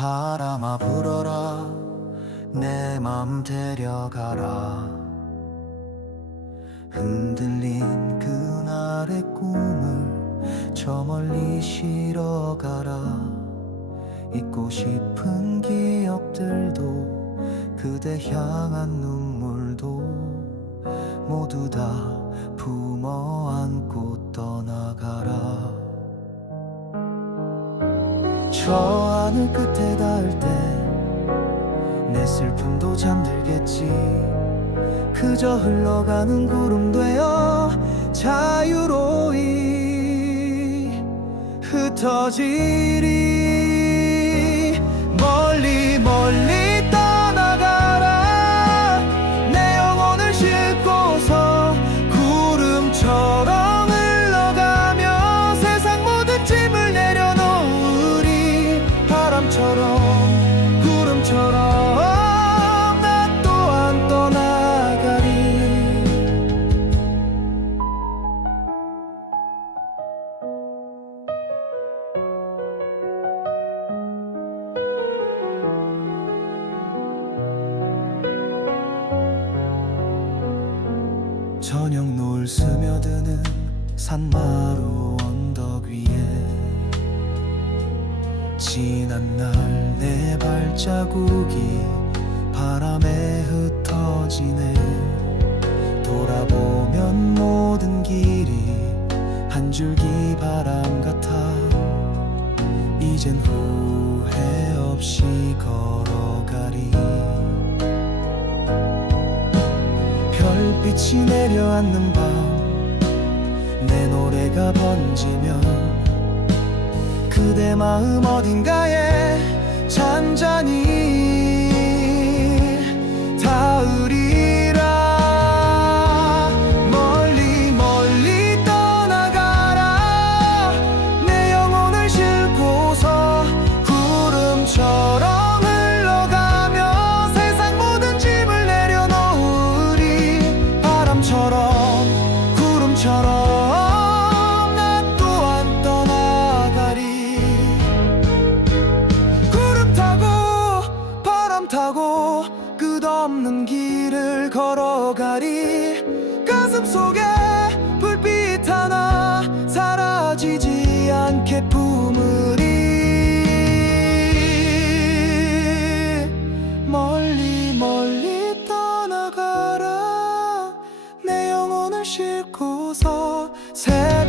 바람아 불어라. 내 맘 데려가라. 흔들린 그날의 꿈을 저 멀리 실어가라. 잊고 싶은 기억들도 그대 향한 눈물도 모두 다 저 하늘 끝에 닿을 때 내 슬픔도 잠들겠지. 그저 흘러가는 구름 되어 자유로이 흩어지리 저녁 노을 스며드는 산마루 언덕 위에 지난 날 내 발자국이 바람에 흩어지네. 돌아보면 모든 길이 한 줄기 바람 같아. 이젠 후회 없이 걸어가리 별빛이 내려앉는 밤 내 노래가 번지면 그대 마음 어딘가에 잔잔히 닿으리 끝없는 길을 걸어가리. 가슴 속에 불빛 하나 사라지지 않게 품으리. 멀리 멀리 떠나가라. 내 영혼을 싣고서 새